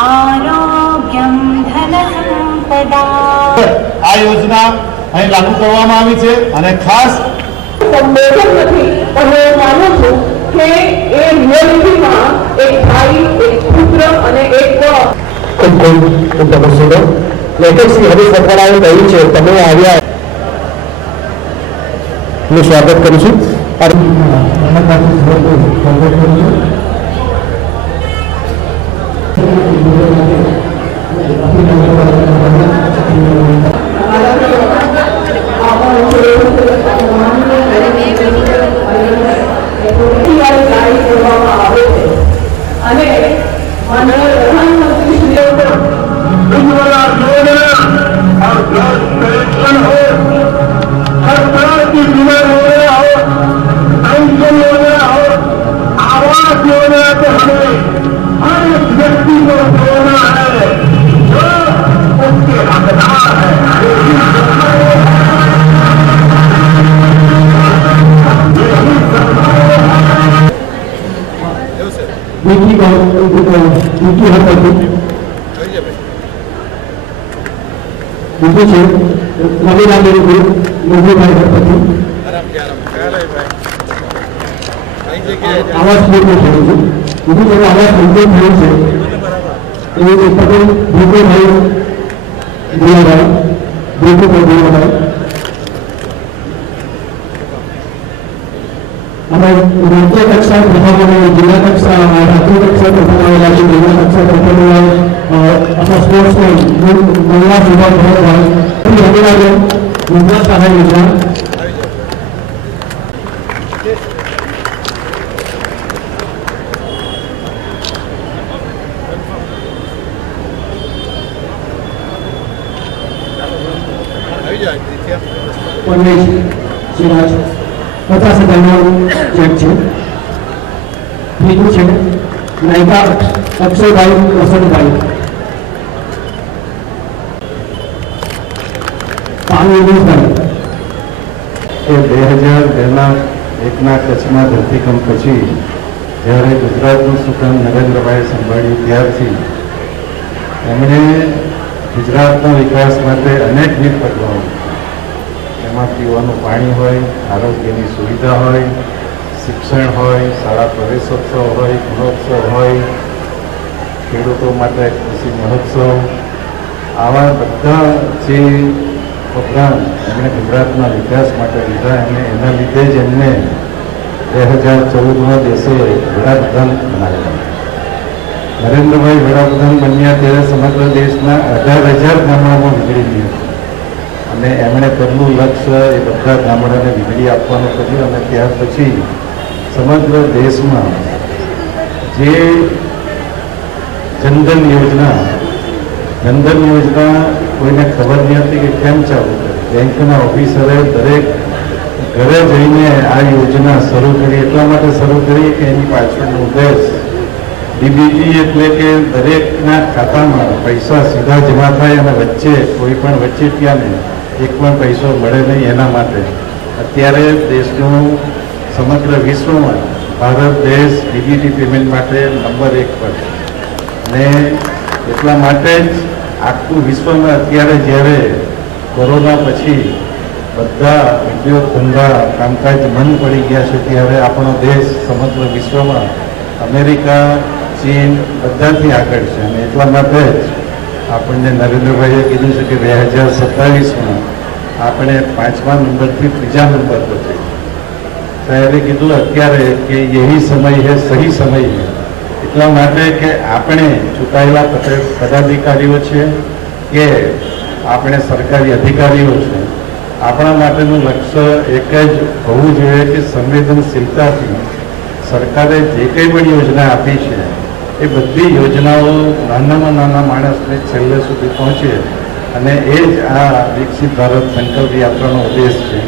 आरोग्यं धनसम्पदा। આ યોજના અહીં લાગુ કરવામાં આવી છે અને ખાસ સંબોધન નથી, પણ હું માનું છું કે એ રિયાલિટીમાં એક ભાઈ, એક પુત્ર અને એક લેખકશ્રી હરીશ વખરાએ કહ્યું છે, તમે આવ્યા નું સ્વાગત કરું છું. અને માનનીય પ્રધાનમંત્રી શ્રી उज्ज्वला योजना और गैस कनेक्शन हो, हर तरह की बीमार हो रहा हो, पेंशन योजना हो, आवास योजना तो हमें हर एक व्यक्ति को जोड़ना है जो उसके हकदार है. બીજું છે રવિરામદેવ ગુરુ મુરલીભાઈ ગણપતિ આવાસ મંજૂર થયું છે. બીજું જેનું આવાસ મંજૂર થયું છે એ પટેલ ભીખુભાઈ ભીલાભાઈ ભીખુભાઈ અમે રાજ્ય કક્ષા પ્રથમ જિલ્લા કક્ષા રાજ્ય કક્ષા પ્રથમ આવેલા છે. જિલ્લા કક્ષા પ્રથમ આપણા સ્પોર્ટ્સમેન મહિલા વિભાગ રવિરાજન ગુજરાત સહાય યોજના સિરાજ 50,000 ચેક છે. બીજું છે નાયકા અક્ષયભાઈ વસંતભાઈ કે 2002ના એકના કચ્છમાં ધરતીકંપ પછી જ્યારે ગુજરાતનું સુકાન નરેન્દ્રભાઈએ સંભાળ્યું ત્યારથી એમણે ગુજરાતના વિકાસ માટે અનેકવિધ પગલાઓ, એમાં પીવાનું પાણી હોય, આરોગ્યની સુવિધા હોય, શિક્ષણ હોય, શાળા પ્રવેશોત્સવ હોય, ગુણોત્સવ હોય, ખેડૂતો માટે કૃષિ મહોત્સવ, આવા બધા જે પ્રોગ્રામ એમણે ગુજરાતના વિકાસ માટે લીધા અને એના લીધે જ એમને 2014માં દેશે વડાપ્રધાન બનાવ્યા. નરેન્દ્રભાઈ વડાપ્રધાન બન્યા ત્યારે સમગ્ર દેશના 18,000 ગામડામાં વીજળી હતી અને એમણે પહેલું લક્ષ્ય એ બધા ગામડાને વીજળી આપવાનું કર્યું અને ત્યાર પછી સમગ્ર દેશમાં જે જનધન યોજના કોઈને ખબર નહીં હતી કે કેમ ચાલુ કરી. બેંકના ઓફિસરે દરેક ઘરે જઈને આ યોજના શરૂ કરી. એટલા માટે શરૂ કરી કે એની પાછળનો ઉદ્દેશ ડીબીટી એટલે કે દરેકના ખાતામાં પૈસા સીધા જમા થાય અને વચ્ચે કોઈ પણ વચ્ચેટિયાને એક પણ પૈસો મળે નહીં, એના માટે. અત્યારે દેશનું સમગ્ર વિશ્વમાં ભારત દેશ ડીબીટી પેમેન્ટ માટે નંબર 1 પર છે અને એટલા માટે જ આખું વિશ્વમાં અત્યારે જ્યારે કોરોના પછી બધા ઉદ્યોગ ધંધા કામકાજ બંધ પડી ગયા છે ત્યારે આપણો દેશ સમગ્ર વિશ્વમાં અમેરિકા, ચીન બધાથી આગળ છે અને એટલા માટે જ આપણને નરેન્દ્રભાઈએ કીધું છે કે 2027માં આપણે 5મા નંબરથી 3જા નંબર પર જઈએ. સાહેબે કીધું અત્યારે કે યહી સમય હે, સહી સમય હે. એટલા માટે કે આપણે ચૂંટાયેલા પદાધિકારીઓ છે કે આપણે સરકારી અધિકારીઓ છે, આપણા માટેનું લક્ષ્ય એક જ હોવું જોઈએ કે સંવેદનશીલતાથી સરકારે જે કંઈ પણ યોજના આપી છે એ બધી યોજનાઓ નાનામાં નાના માણસને છેલ્લે સુધી પહોંચે અને એ જ આ વિકસિત ભારત સંકલ્પ યાત્રાનો ઉદ્દેશ છે.